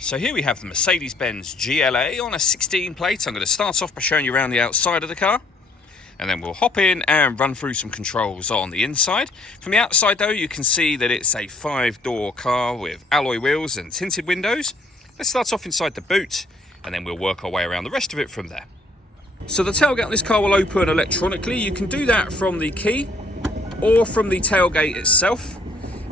So here we have the Mercedes-Benz GLA on a 16 plate. I'm going to start off by showing you around the outside of the car, and then we'll hop in and run through some controls on the inside. From the outside though, you can see that it's a 5-door car with alloy wheels and tinted windows. Let's start off inside the boot, and then we'll work our way around the rest of it from there. So the tailgate on this car will open electronically. You can do that from the key or from the tailgate itself.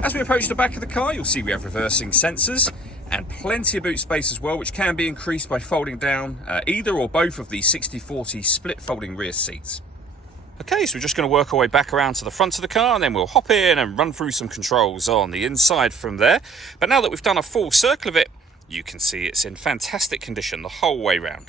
As we approach the back of the car, you'll see we have reversing sensors and plenty of boot space as well, which can be increased by folding down either or both of the 60/40 split folding rear seats. Okay, so we're just going to work our way back around to the front of the car, and then we'll hop in and run through some controls on the inside from there. But now that we've done a full circle of it, you can see it's in fantastic condition the whole way round.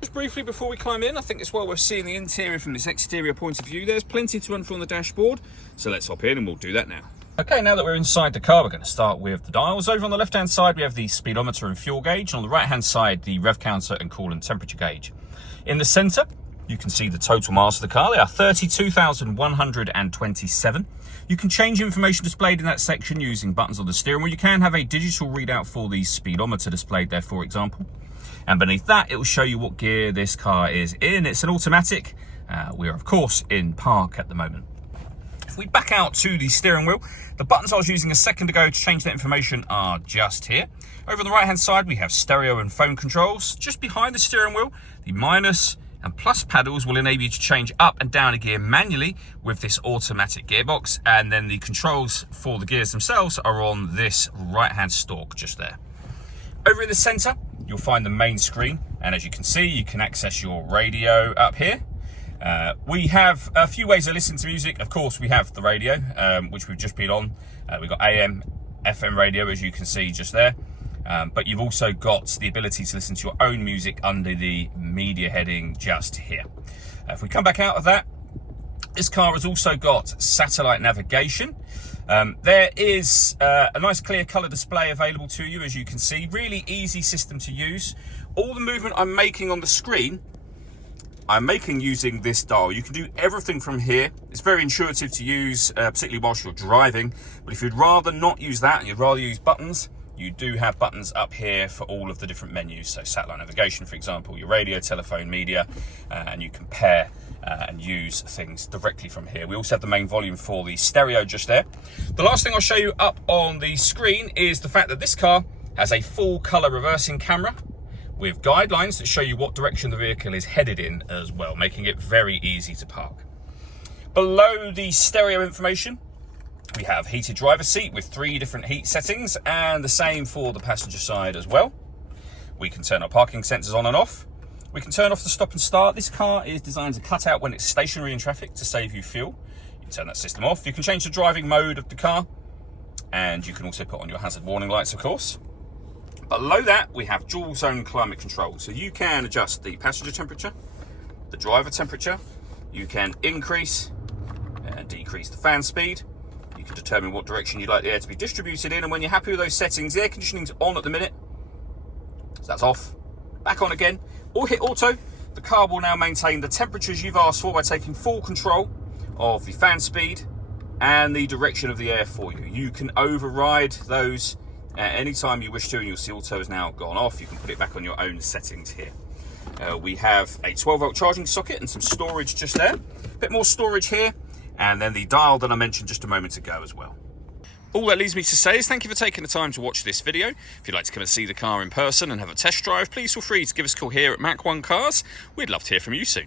Just briefly before we climb in, I think it's well worth seeing the interior from this exterior point of view. There's plenty to run through on the dashboard, so let's hop in and we'll do that now. Okay, now that we're inside the car, we're going to start with the dials. Over on the left-hand side, we have the speedometer and fuel gauge. And on the right-hand side, the rev counter and coolant temperature gauge. In the centre, you can see the total miles of the car. They are 32,127. You can change information displayed in that section using buttons on the steering wheel. You can have a digital readout for the speedometer displayed there, for example. And beneath that, it will show you what gear this car is in. It's an automatic. We are, of course, in park at the moment. If we back out to the steering wheel, the buttons I was using a second ago to change that information are just here. Over on the right hand side, we have stereo and phone controls. Just behind the steering wheel, the minus and plus paddles will enable you to change up and down a gear manually with this automatic gearbox. And then the controls for the gears themselves are on this right hand stalk just there. Over in the center, you'll find the main screen. And as you can see, you can access your radio up here. We have a few ways to listen to music. Of course, we have the radio, which we've just been on. We've got AM, FM radio, as you can see just there. But you've also got the ability to listen to your own music under the media heading just here. If we come back out of that, this car has also got satellite navigation. There is a nice clear colour display available to you, as you can see. Really easy system to use. All the movement I'm making on the screen, I'm making using this dial. You can do everything from here. It's very intuitive to use, particularly whilst you're driving. But if you'd rather not use that and you'd rather use buttons, you do have buttons up here for all of the different menus. So satellite navigation, for example, your radio, telephone, media, and you can pair and use things directly from here. We also have the main volume for the stereo just there. The last thing I'll show you up on the screen is the fact that this car has a full color reversing camera with guidelines that show you what direction the vehicle is headed in as well, making it very easy to park. Below the stereo information, we have heated driver's seat with 3 different heat settings, and the same for the passenger side as well. We can turn our parking sensors on and off. We can turn off the stop and start. This car is designed to cut out when it's stationary in traffic to save you fuel. You can turn that system off. You can change the driving mode of the car, and you can also put on your hazard warning lights, of course. Below that, we have dual zone climate control. So you can adjust the passenger temperature, the driver temperature. You can increase and decrease the fan speed. You can determine what direction you'd like the air to be distributed in. And when you're happy with those settings, the air conditioning's on at the minute. So that's off. Back on again. Or hit auto. The car will now maintain the temperatures you've asked for by taking full control of the fan speed and the direction of the air for you. You can override those at any time you wish to, and you'll see auto has now gone off. You can put it back on your own settings here. We have a 12-volt charging socket and some storage just there. A bit more storage here, and then the dial that I mentioned just a moment ago as well. All that leaves me to say is thank you for taking the time to watch this video. If you'd like to come and see the car in person and have a test drive, please feel free to give us a call here at Mach 1 Cars. We'd love to hear from you soon.